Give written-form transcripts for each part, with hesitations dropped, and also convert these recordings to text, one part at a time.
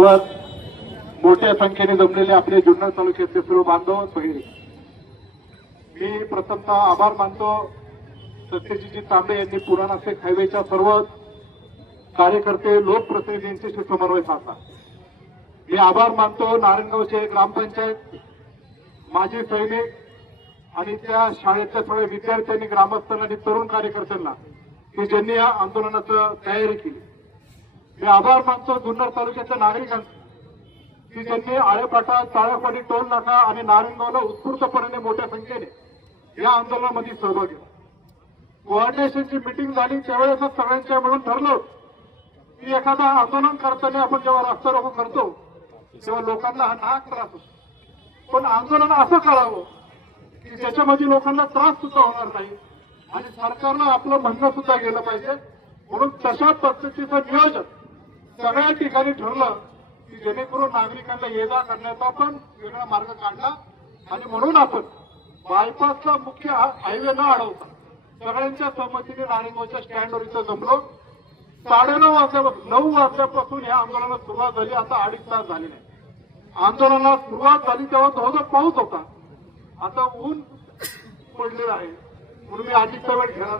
मोठ्या संख्येने जमलेले आपले जुन्नर तालुक्याचे सर्व बांधव सोयरे, मी प्रथमतः आभार मानतो सत्यजित तांबे यांनी पुरा नाशिक हायवेच्या सर्व कार्यकर्ते लोकप्रतिनिधींशी समन्वय साधला। मी आभार मानतो नारायणगावचे ग्रामपंचायत माजी सैनिक आणि त्या शाळेच्या थोड्या विद्यार्थ्यांनी, ग्रामस्थांना आणि तरुण कार्यकर्त्यांना की ज्यांनी या आंदोलनाची तयारी केली। मी आभार मानतो जुन्नर तालुक्याच्या नागरिकांचे की ज्यांनी आळेपाटा, चाळेपाडी, टोल नाका आणि नारायणगावला उत्स्फूर्तपणे मोठ्या संख्येने या आंदोलनामध्ये सहभाग घेतला। कोऑर्डिनेशनची मीटिंग झाली त्यावेळेस सगळ्यांच्या मिळून ठरलं की एखादा आंदोलन करताना आपण जेव्हा रस्ता रोको करतो तेव्हा लोकांना हा नाक त्रास होतो, पण आंदोलन असं करावं की ज्याच्यामध्ये लोकांना त्रास सुद्धा होणार नाही आणि सरकारला आपलं म्हणणं सुद्धा गेलं पाहिजे। म्हणून तशा पद्धतीचं नियोजन सगळ्या ठिकाणी ठरलं की जेणेकरून नागरिकांना ये जा करण्याचा पण वेगळा मार्ग काढला आणि म्हणून आपण बायपासला मुख्य हायवे न अडवता सगळ्यांच्या सहमतीने नारायणगावच्या स्टँडवर इथं जमलो। 9:30 वाजल्यापासून या आंदोलनाला सुरुवात झाली। आता 2.5 तास झालेले आहे। आंदोलनाला सुरुवात झाली तेव्हा थोडा पाऊस होता, आता ऊन पडलेलं आहे म्हणून मी अधिकचा वेळ घेणार।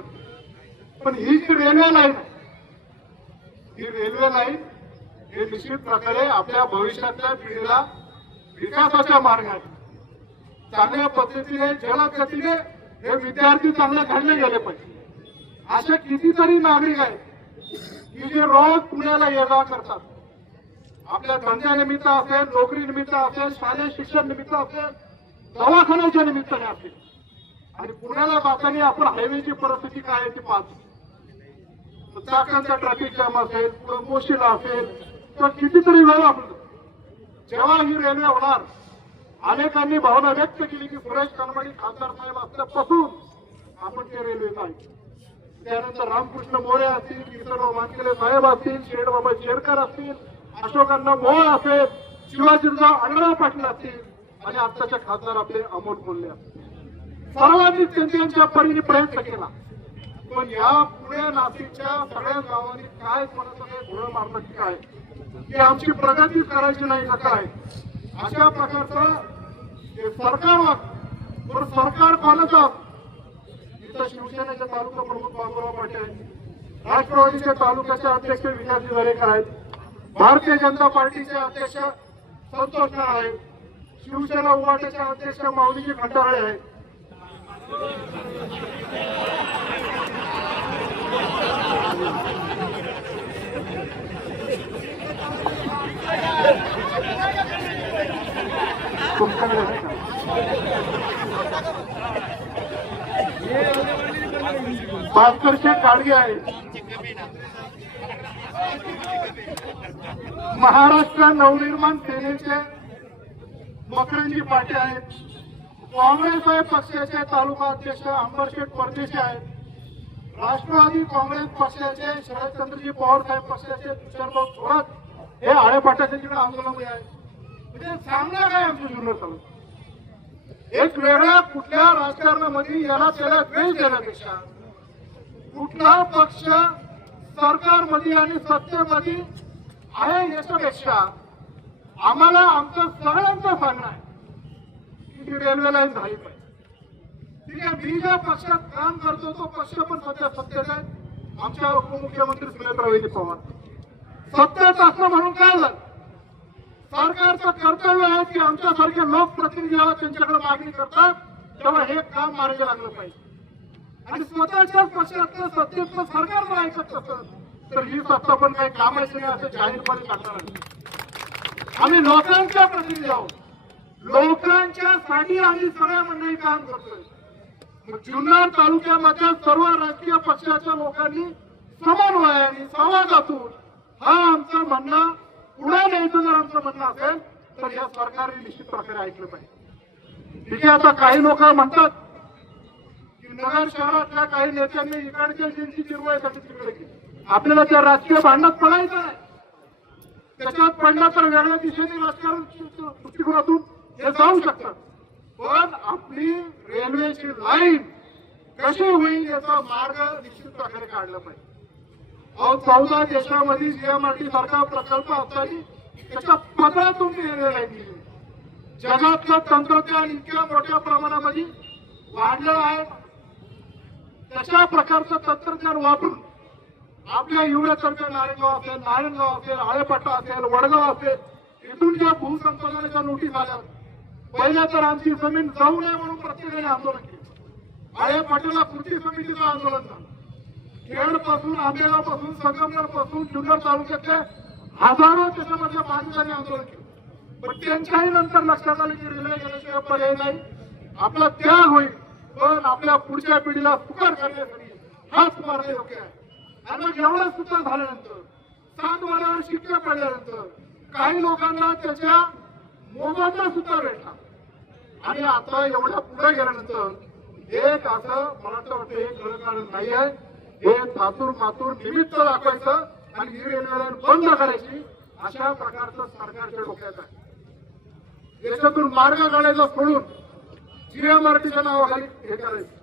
पण ही जी रेल्वे लाईन आहे, ही रेल्वे लाईन हे निश्चित प्रकारे आपल्या भविष्यातल्या पिढीला विकासाच्या मार्गाने चांगल्या पद्धतीने जलदगतीने हे विद्यार्थी चांगले घडले गेले पाहिजे। असे कितीतरी नागरिक आहेत की जे रोज पुण्याला ये जा करतात, आपल्या धंद्यानिमित्त असेल, नोकरी निमित्त असेल, शालेय शिक्षण निमित्त असेल, दवाखान्याच्या निमित्ताने असेल, आणि पुण्याला जाताना आपण हायवेची परिस्थिती काय आहे ती पाहतो। चाकांचा ट्रॅफिक जाम असेल, मोशीला असेल, तर कितीतरी वेळ आपण जेव्हा ही रेल्वे होणार, अनेकांनी भावना व्यक्त केली की सुरेश कनमडी खासदार साहेब असल्यापासून आपण ते रेल्वे जायचं। त्यानंतर रामकृष्ण मोरे असतील, किशोरराव मानकेले साहेब असतील, शेठबाबा शेरकर असतील, अशोकांना मोळ असेल, शिवाजीराव अण्णाराव पाटील असतील आणि आत्ताचे खासदार आपले अमोल कोल्हे असतील, सर्वांनी त्यांच्या परीने प्रयत्न केला। पण या पुणे नाशिकच्या सगळ्या गावांनी काय कोणाचं घोळ मारलं की काय की आमची प्रगती करायची नाही का काय, अशा प्रकारचं सरकार सरकार कोणाचं। इथं शिवसेनेचे तालुका प्रमुख बाबुराव पाटील, राष्ट्रवादीच्या तालुक्याचे अध्यक्ष विकासजी दरेकर आहेत, भारतीय जनता पार्टीचे अध्यक्ष संतोष नाळ आहेत, शिवसेना उभाटाचे अध्यक्ष माऊलीजी खंडाळे आहेत। भास्करशेठ गाडगे आहे, महाराष्ट्र नवनिर्माण सेनेचे मकरंजी पाटील आहेत, काँग्रेस पक्षाचे तालुका अध्यक्ष अंबरशेठ परदेशी आहेत, राष्ट्रवादी काँग्रेस पक्षाचे शरदचंद्रजी पवार साहेब पक्षाचे तुषारभाऊ थोरात हे आळेपाटाच्या तिकडे आंदोलनामध्ये आहे। म्हणजे सांगणं काय आमचं जुन्नर तालुका एक वेगळ्या कुठल्या राजकारणामध्ये याला त्याला द्वेष देण्यापेक्षा कुठला पक्ष सरकारमध्ये आणि सत्तेमध्ये आहे याच्यापेक्षा आम्हाला आमचं सगळ्यांचं सांगणं आहे की रेल्वे लाईन झाली पाहिजे। ठीक आहे, मी ज्या पक्षात काम करतो तो पक्ष पण सध्या सत्तेत आहे, आमच्या उपमुख्यमंत्री सुनेत्राबाई पवार सत्तेत असं म्हणून काय झालं, सरकारचं कर्तव्य आहे की आमच्यासारखे लोकप्रतिनिधी जेव्हा त्यांच्याकडे मागणी करतात तेव्हा हे काम मार्गी लागलं पाहिजे। आणि स्वतःच्याच पक्षातलं सत्तेतलं सरकार जर ऐकत असत तर ही सत्ता पण काही कामाची नाही असं जाहीरपणे सांगणार नाही। आम्ही लोकांच्या प्रतिनिधी आहोत, लोकांच्यासाठी आम्ही सगळ्या मंडळी काम करतोय। जुन्नर तालुक्यामध्ये सर्व राजकीय पक्षाच्या लोकांनी समन्वयाने संवादातून हा आमचं म्हणणं पुढे न्यायचं जर आमचं म्हणणं असेल तर या सरकारने निश्चित प्रकारे ऐकलं पाहिजे। ठीक आहे, आता काही लोक म्हणतात की नगर शहरातल्या काही नेत्यांनी इकडच्या जिंची चिरवायसाठी तिकडे केली, आपल्याला त्या राजकीय भांडणात पडायचं नाही, त्याच्यात पडला तर वेगळ्या दिशेने राजकारण दृष्टिकोनातून हे जाऊ शकतात, पण आपली रेल्वेची लाईन कशी होईल याचा मार्ग निश्चित प्रकारे काढला पाहिजे। 14 देशामध्ये जीएमआरटी सारखा प्रकल्प असताना त्याच्या पदरातून रेल्वे लाईन दिली. जगातलं तंत्रज्ञान इतक्या मोठ्या प्रमाणामध्ये वाढलेलं आहे. तशा प्रकारचं तंत्रज्ञान वापरून आपल्या युवरातर्फे नारायणगाव असेल, आळेपाटा असेल, वडगाव असेल, इथून ज्या भूसंपादनाच्या नोटीस आल्या, पहिल्या तर आमची जमीन जाऊ नये म्हणून प्रत्येकाने आंदोलन केलं. आळेपाटाला कृती समितीचं आंदोलन झालं. खेड पासून, आंबेगाव पासून, संगमनेर पासून, जुन्नर तालुक्यातले हजारो त्याच्यामधल्या बांधकांनी आंदोलन केलं. पण त्यांच्याही नंतर लक्षात आलं की रेल्वे गेल्याशिवाय पर्याय नाही, आपला त्याग होईल, पण आपल्या पुढच्या पिढीला सुकर करण्यासाठी हाच मार्ग योग्य आहे. आणि मग एवढं सुद्धा झाल्यानंतर, 7 वर्षावर शिक्षा पडल्यानंतर काही लोकांना त्याच्या मोबदला सुद्धा भेटला. आणि आता एवढ्या पुढे गेल्यानंतर एक असं मला वाटतं हे खरं कारण नाही आहे, हे थातूर मातूर निमित्त दाखवायचं आणि ही रेल्वे लाईन बंद करायची, अशा प्रकारचं सरकारच्या डोक्यात आहे. देशातून मार्ग काढायचा सोडून जीएमआरटीच्या नावाखाली हे करायचं.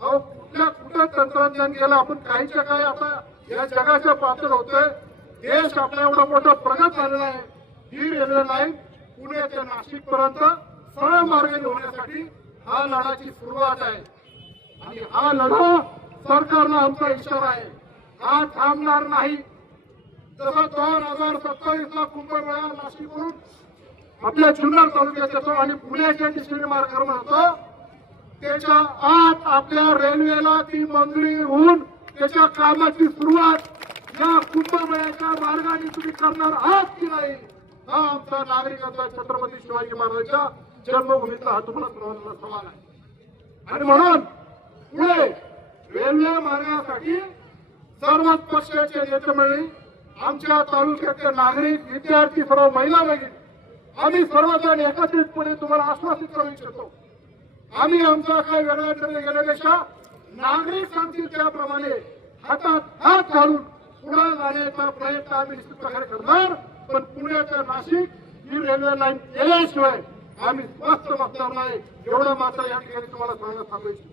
अहो कुठं तंत्रज्ञान गेलं, आपण काहीच्या काही आता या जगाच्या पातळ होतोय. देश आपला एवढा मोठा प्रगत झालेला आहे. ही रेल्वे लाईन पुणे ते नाशिक पर्यंत सरळ मार्गाने होण्यासाठी हा लढाची सुरुवात आहे. आणि हा लढा सरकारला आमचा इशारा आहे, हा थांबणार नाही. जसं 2027 ला कुंभमेळा नाशिकवरून आपल्या जुन्नर तालुक्यात येतो आणि पुण्याच्या दिशेने मार्गावर होतो, त्याच्या आत आपल्या रेल्वेला ती मंजुरी होऊन त्याच्या कामाची सुरुवात या कुंभमेळ्याच्या मार्गाने तुम्ही करणार आहात की नाही, हा आमचा नागरिकांचा छत्रपती शिवाजी महाराजांच्या जन्मभूमीचा हा तुम्हाला सर्वांना सवाल आहे. आणि म्हणून पुढे रेल्वे मार्गासाठी सर्वच पक्षाचे नेते मंडळी, आमच्या तालुक्यातले नागरिक, विद्यार्थी, सर्व महिला भगिनी, आम्ही सर्वजण एकत्रितपणे तुम्हाला आश्वासित करू इच्छितो, आम्ही आमचा काही वेगळा निर्णय घेण्यापेक्षा नागरिक सांगतील त्याप्रमाणे हातात हात घालून पुढे जाण्याचा प्रयत्न आम्ही निश्चित प्रकारे करणार. पण पुण्याच्या नाशिक ही रेल्वे लाईन केल्याशिवाय आम्ही स्वस्थ बसणार नाही, एवढं मात्र या ठिकाणी तुम्हाला सांगायचं.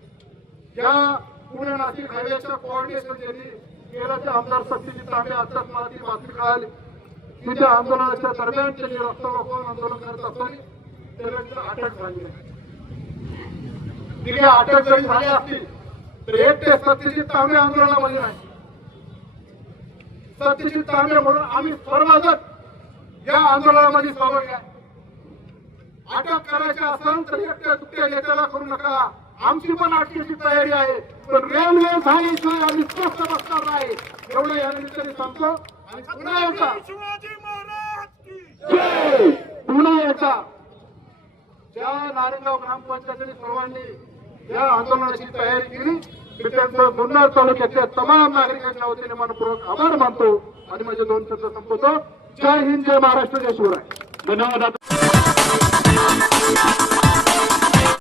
या पुणे नाशिक हायवेच्या कोऑर्डिनेशन ज्यांनी केलं ते आमदार सत्यजित तांबे, आताच मला ती बातमी कळाली. तिच्या आंदोलनाच्या दरम्यान त्यांनी रस्ता रोखून आंदोलन करत असताना त्यानंतर अटक झाली आहे. तिथे अटक जरी झाली असतील तर एक ते सत्यजित तांबे आंदोलनामध्ये नाही. सत्यजित तांबे म्हणून आम्ही सर्वजण या आंदोलनामध्ये सहभागी आहे. अटक करायची असेल तर एकट्या दुकट्या नेत्याला करू नका, आमची पण अटकेची तयारी आहे, पण रेल्वे झाल्याशिवाय आम्ही स्वस्थ बसणार नाही, एवढं या निमित्ताने सांगतो. आणि पुन्हा एकदा ज्या नारायणगाव ग्रामपंचायतीने सर्वांनी या आंदोलनाची तयारी केली, मी त्यांचं जुन्नर तालुक्यातल्या तमाम नागरिकांच्या वतीने मनपूर्वक आभार मानतो आणि माझे 2 शब्द संपवतो. जय हिंद, जय महाराष्ट्र, जय शिवराय. धन्यवाद.